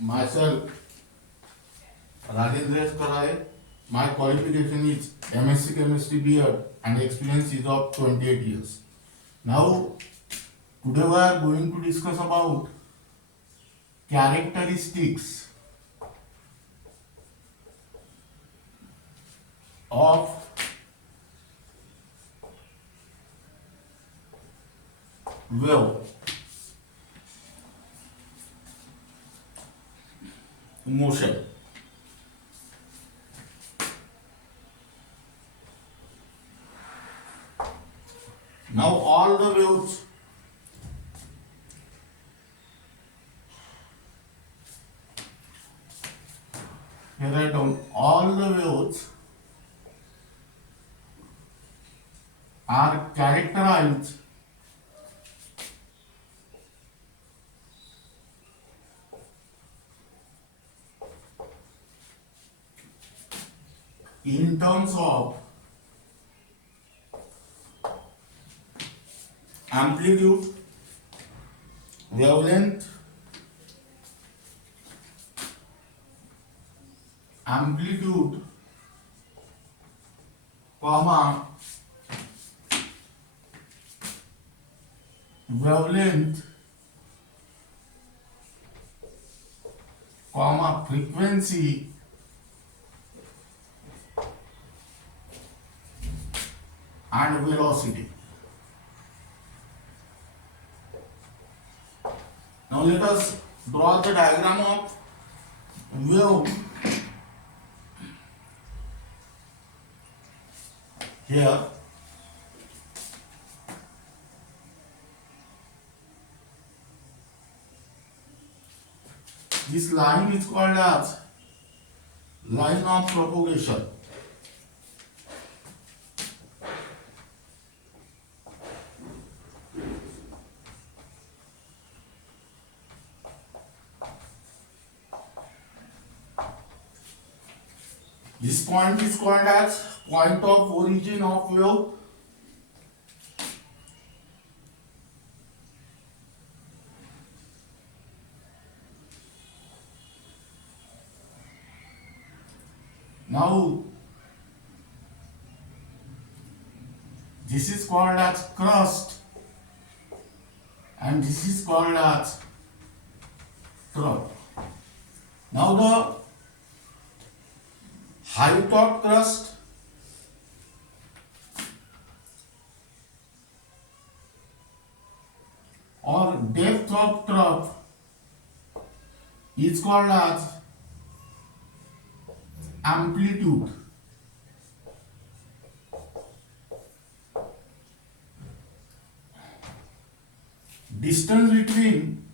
Myself, Rajendra Karai. My qualification is MSc Chemistry B.Ed and experience is of 28 years. Now, today we are going to discuss about characteristics of wave motion. Now all the waves here I down all the waves are characterized in terms of amplitude, wavelength, comma, wavelength, comma, frequency, and velocity. Now let us draw the diagram of wave here. This line is called as line of propagation. This point is called as point of origin of wave. Now, this is called as crust and this is called as trough. Now the height of crust or depth of trough is called as amplitude. Distance between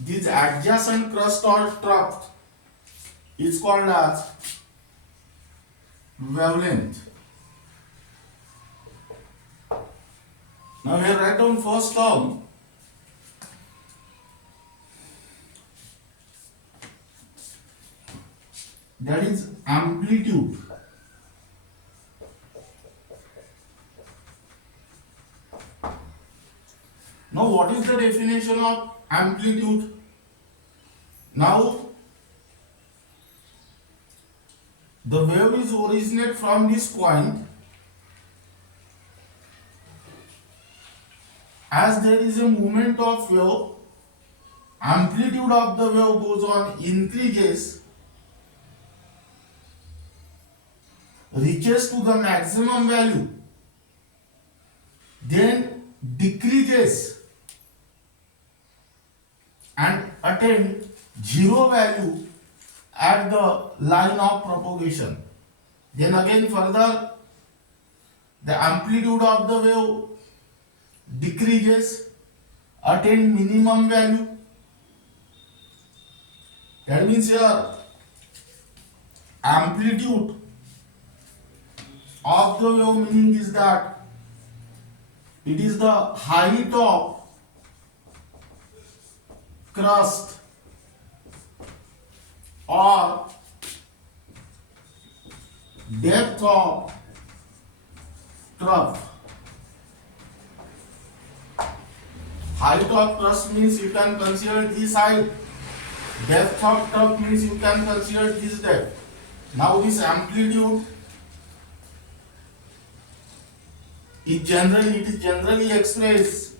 this adjacent crust or trough is called as wavelength. Now here write down first term. That is amplitude. Now what is the definition of amplitude? Now the wave is originated from this point. As there is a movement of wave, amplitude of the wave goes on, increases, reaches to the maximum value, then decreases and attain zero value at the line of propagation. Then again further the amplitude of the wave decreases, attain minimum value. That means here amplitude of the wave meaning is that it is the height of crust or depth of trough. height of crust means you can consider this height. Depth of trough means you can consider this depth. Now this amplitude is generally expressed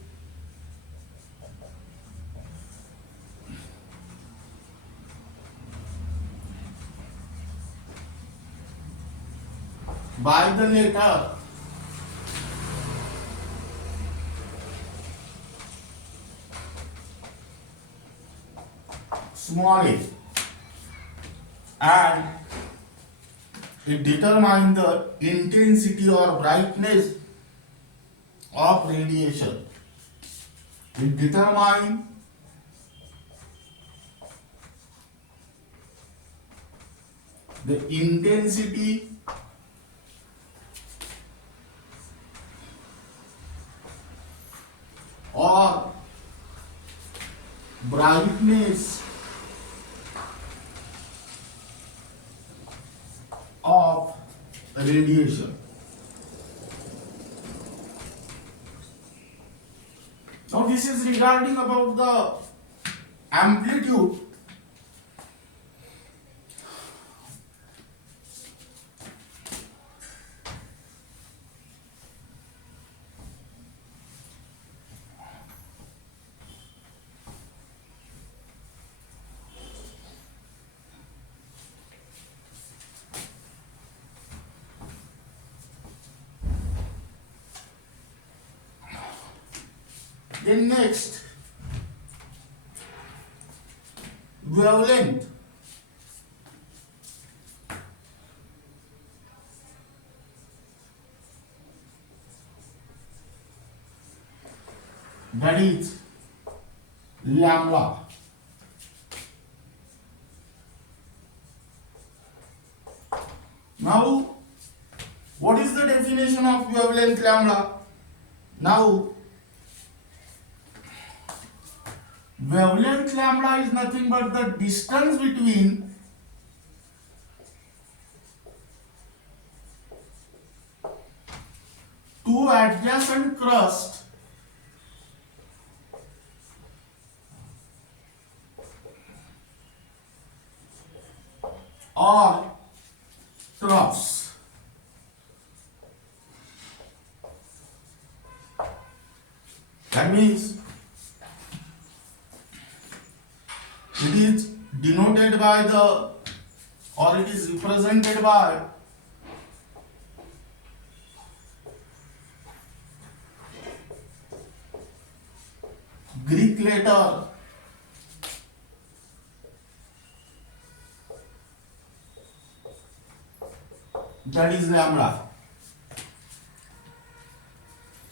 by the letter small a, and it determines the intensity or brightness of radiation. It determines the intensity or brightness of radiation. Now this is regarding about the amplitude. Then next, wavelength. That is lambda. Now, what is the definition of wavelength lambda? Now, wavelength lambda is nothing but the distance between two adjacent crusts or troughs. That means it is denoted by the, or it is represented by Greek letter that is lambda.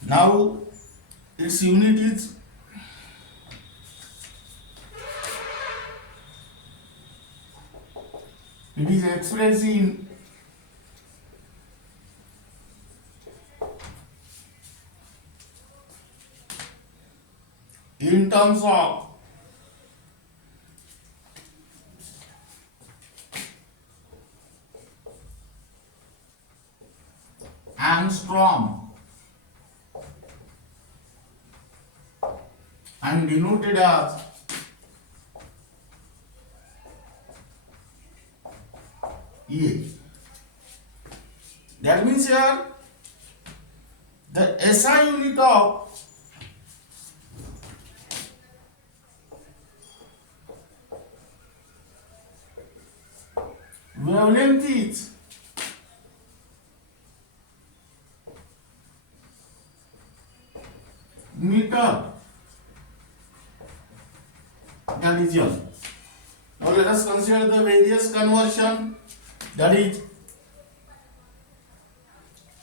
Now its unit is expressed in terms of angstrom and denoted as E. That means here the SI unit of wavelength is meter. That is here. Now let us consider the various conversion. That is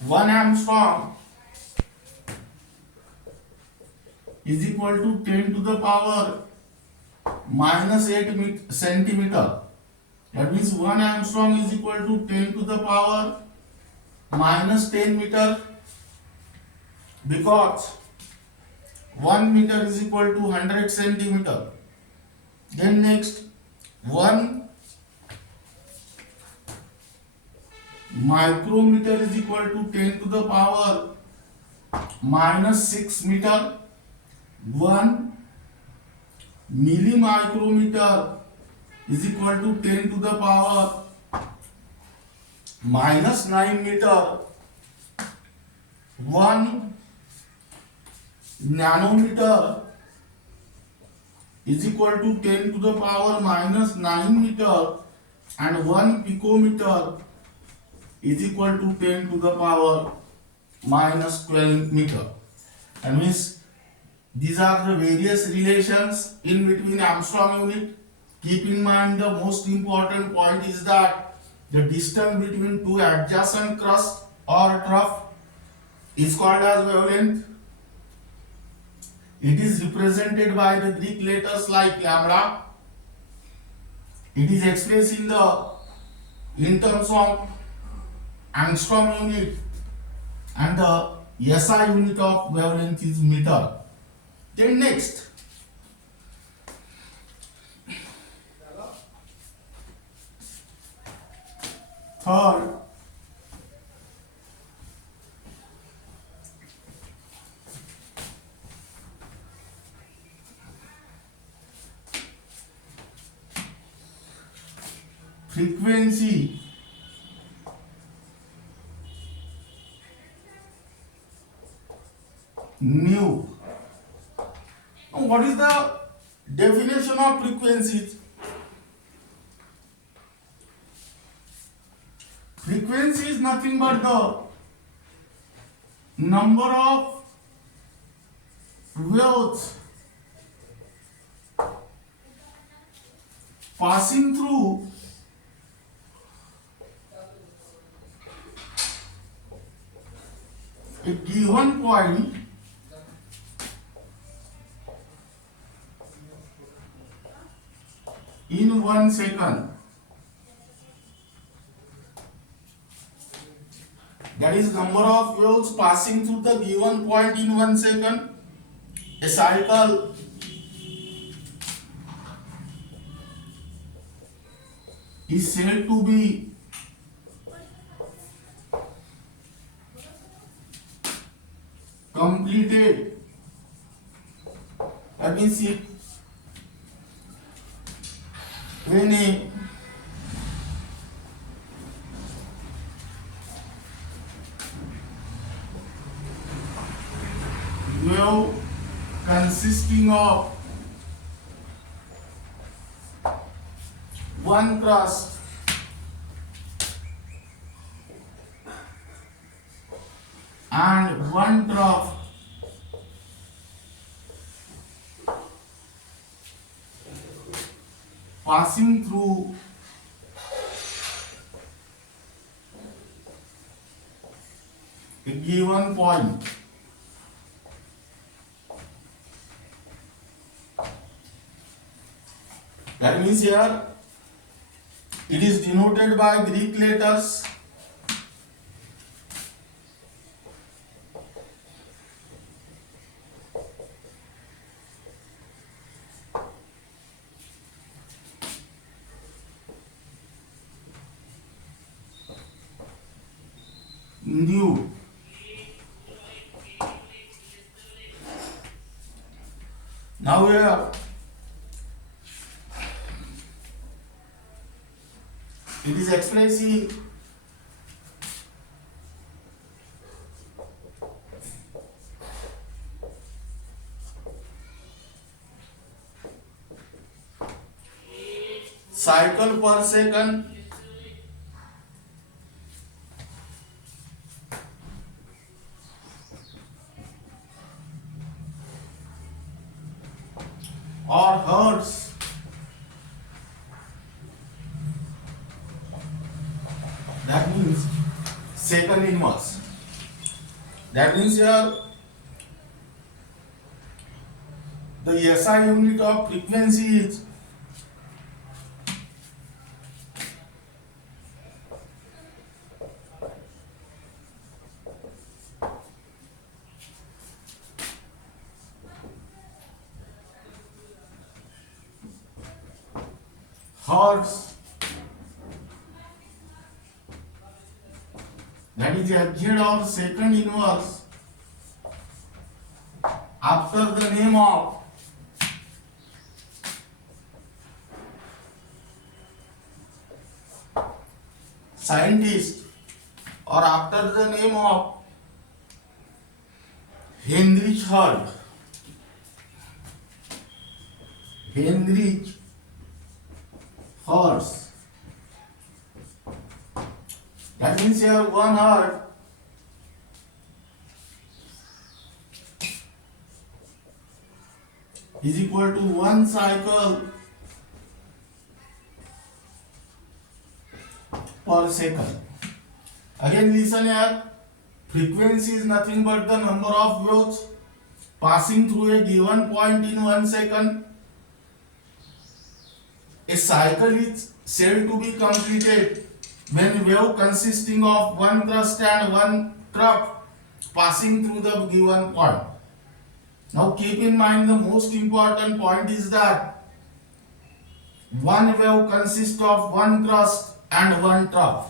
1 angstrom is equal to 10 to the power minus 8 centimeter. That means 1 angstrom is equal to 10 to the power minus 10 meter, because 1 meter is equal to 100 centimeter. Then next, 1 micrometer is equal to 10 to the power minus 6 meter. 1 millimicrometer is equal to 10 to the power minus 9 meter. 1 nanometer is equal to 10 to the power minus 9 meter, and 1 picometer is equal to 10 to the power minus 12 meter. And means these are the various relations in between Armstrong unit. Keep in mind the most important point is that the distance between two adjacent crust or trough is called as wavelength. It is represented by the Greek letters like lambda. It is expressed in terms of Armstrong unit, and the SI unit of wavelength is meter. Then next, third, frequency nu. Now, what is the definition of frequencies? Frequency is nothing but the number of waves passing through a given point in 1 second. That is number of waves passing through the given point in 1 second. A cycle is said to be completed. That means when a wave consisting of one crust and one trough passing through a given point. That means here it is denoted by Greek letters nu. Now here it is expressing cycle per second or hertz. That means second inverse. That means here the SI unit of frequency is hertz. That is HZ or second inverse after the name of scientist or after the name of Heinrich Hertz. Heinrich Hertz. That means here 1 Hertz is equal to 1 cycle per second. Again listen here. Frequency is nothing but the number of waves passing through a given point in 1 second. A cycle is said to be completed when wave consisting of one crust and one trough passing through the given point. Now keep in mind the most important point is that one wave consists of one crust and one trough.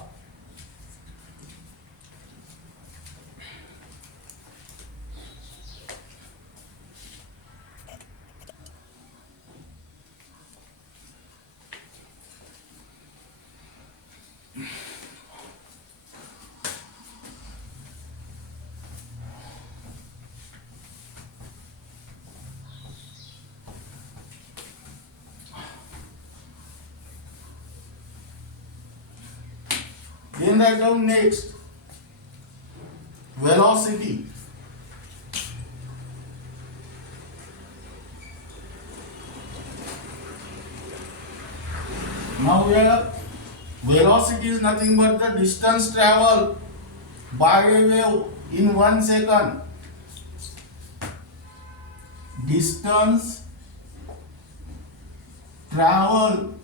Then write down next velocity. Now here velocity is nothing but the distance traveled by a wave in 1 second. Distance traveled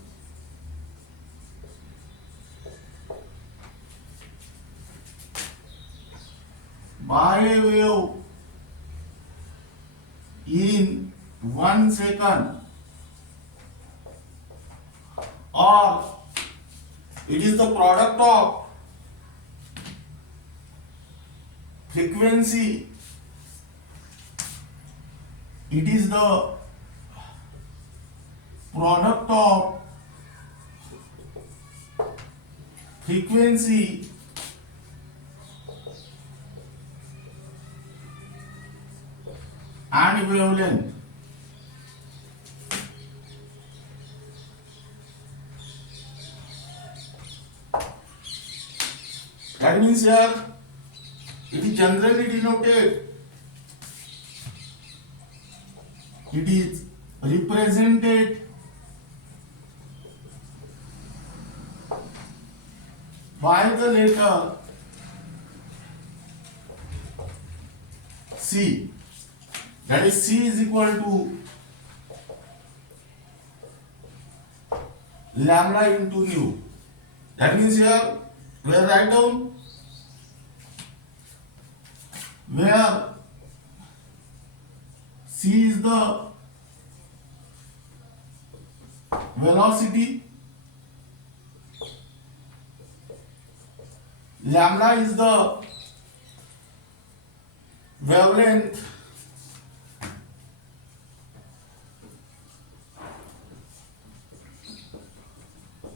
by a wave in 1 second, or it is the product of frequency, it is the product of frequency and wavelength. That means here it is generally denoted, it is represented by the letter C. That is C is equal to lambda into nu. That means here we will write down where C is the velocity, lambda is the wavelength,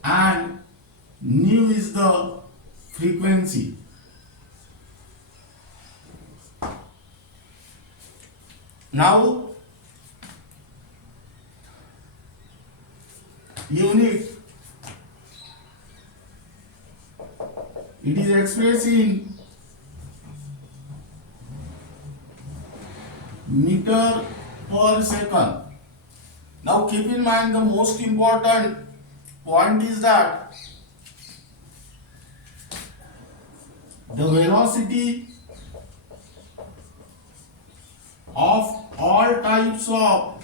and nu is the frequency. Now unit, it is expressed in meter per second. Now keep in mind the most important point is that the velocity of all types of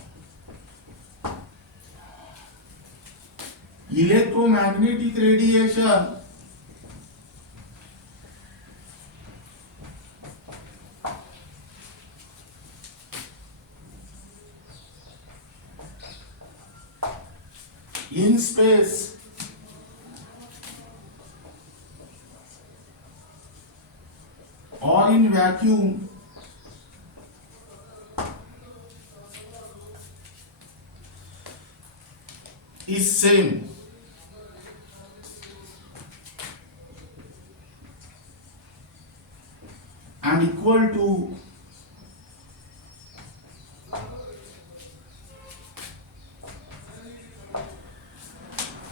electromagnetic radiation in space or in vacuum is same. And equal to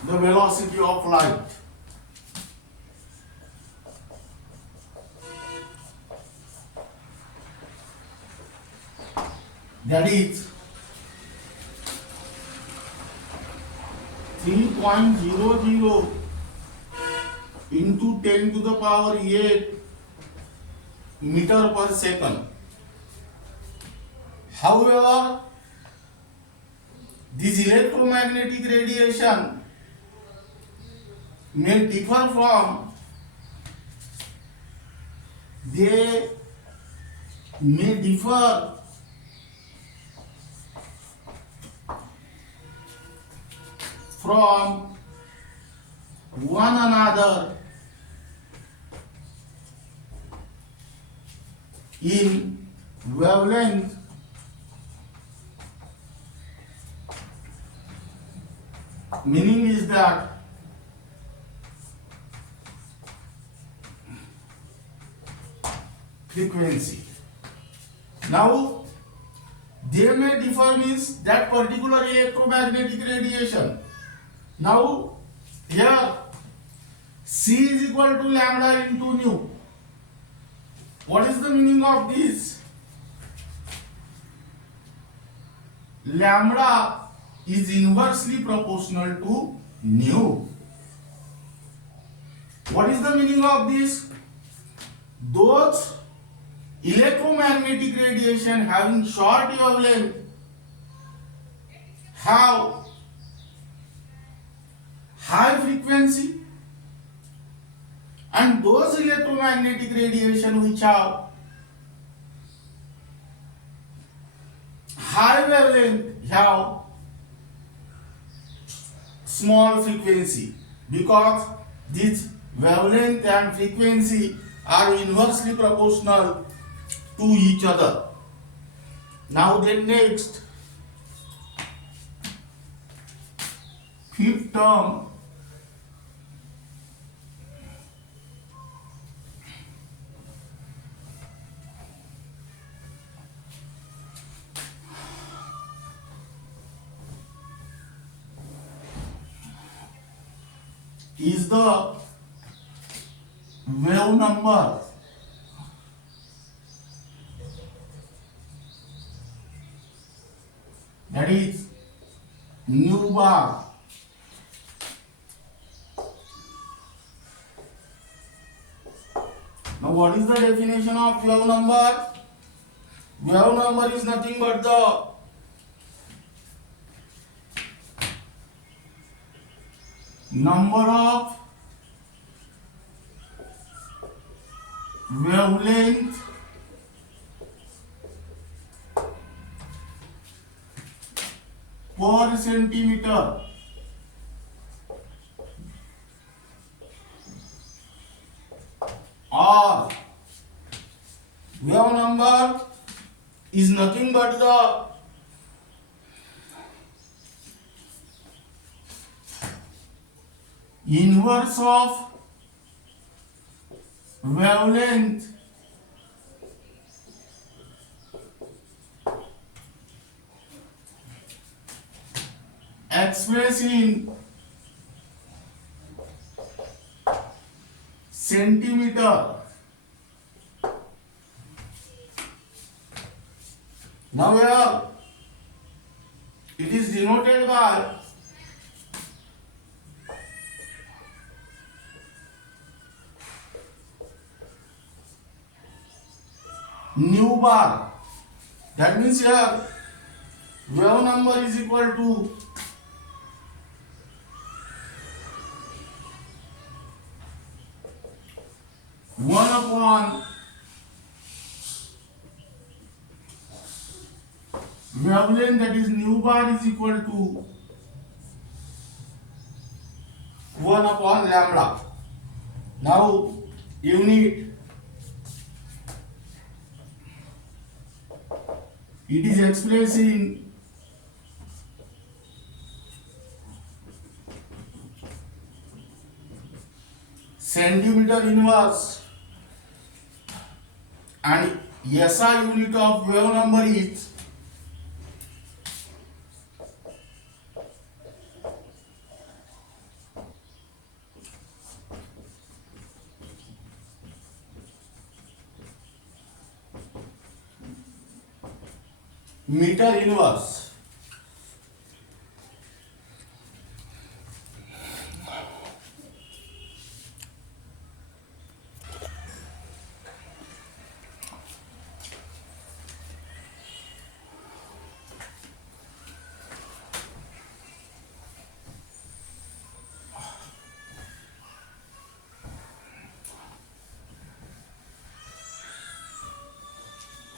the velocity of light. That is 3.00 into 10 to the power 8 meter per second. However, this electromagnetic radiation may differ from, they may differ from one another in wavelength, meaning is that frequency. Now, they may differ means that particular electromagnetic radiation. Now, here C is equal to lambda into nu. What is the meaning of this? Lambda is inversely proportional to nu. What is the meaning of this? Those electromagnetic radiation having short wavelength have high frequency, and those electromagnetic radiation which have high wavelength have small frequency, because this wavelength and frequency are inversely proportional to each other. Now then next, fifth term, is the wave number. That is nu bar. Now what is the definition of wave number? Wave number is nothing but the number of wavelength per centimeter. Or wave number is nothing but the inverse of wavelength expressed in centimeter. Now here it is denoted by nu bar. That means here wave number is equal to one upon wavelength, that is nu bar, is equal to 1 upon lambda. Now unit, it is expressed in meter inverse, and SI unit of wave number is meter inverse.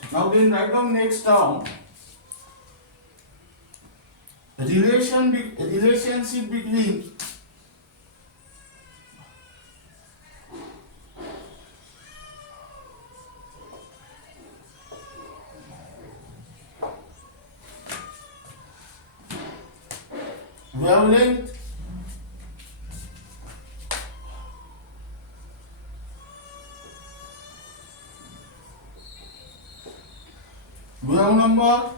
Now then write down next term. Relationship between wavelength wave number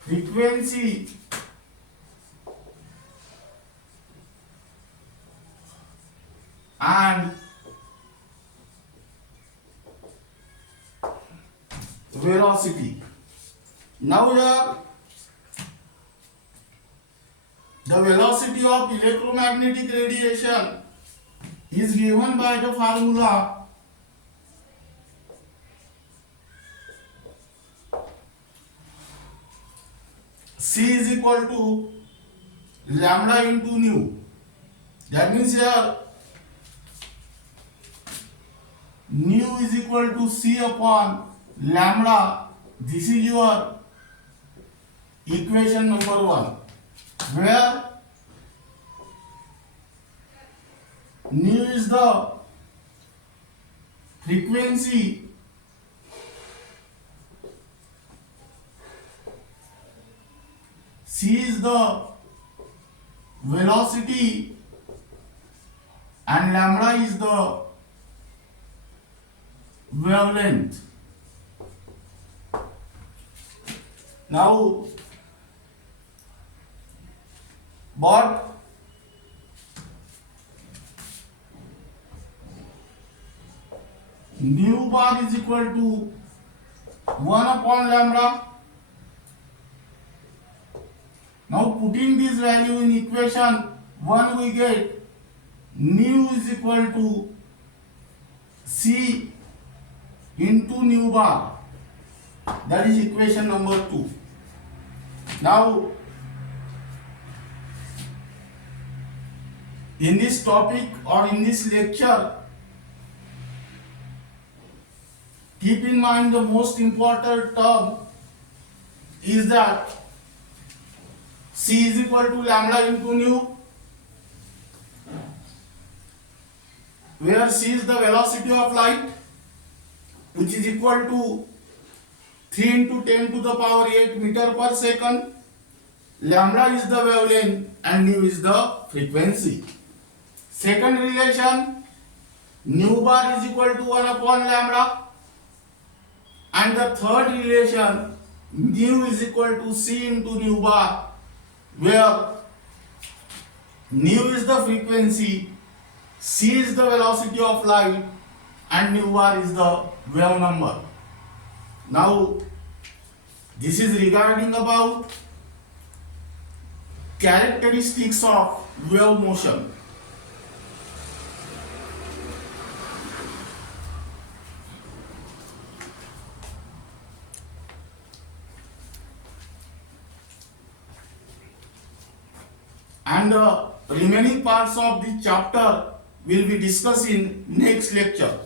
frequency and velocity. Now here the velocity of electromagnetic radiation is given by the formula C is equal to lambda into nu. That means here nu is equal to C upon lambda. This is your equation number 1, where nu is the frequency, C is the velocity, and lambda is the wavelength. Now, but nu bar is equal to 1 upon lambda. Now putting this value in equation 1, we get nu is equal to C into nu bar. That is equation number 2. Now in this topic or in this lecture, keep in mind the most important term is that C is equal to lambda into nu, where C is the velocity of light, which is equal to 3 into 10 to the power 8 meter per second. Lambda is the wavelength and nu is the frequency. Second relation, nu bar is equal to 1 upon lambda. And the third relation, nu is equal to C into nu bar, where nu is the frequency, C is the velocity of light, and nu bar is the wave number. Now, this is regarding about characteristics of wave motion. And the remaining parts of the chapter will be discussed in next lecture.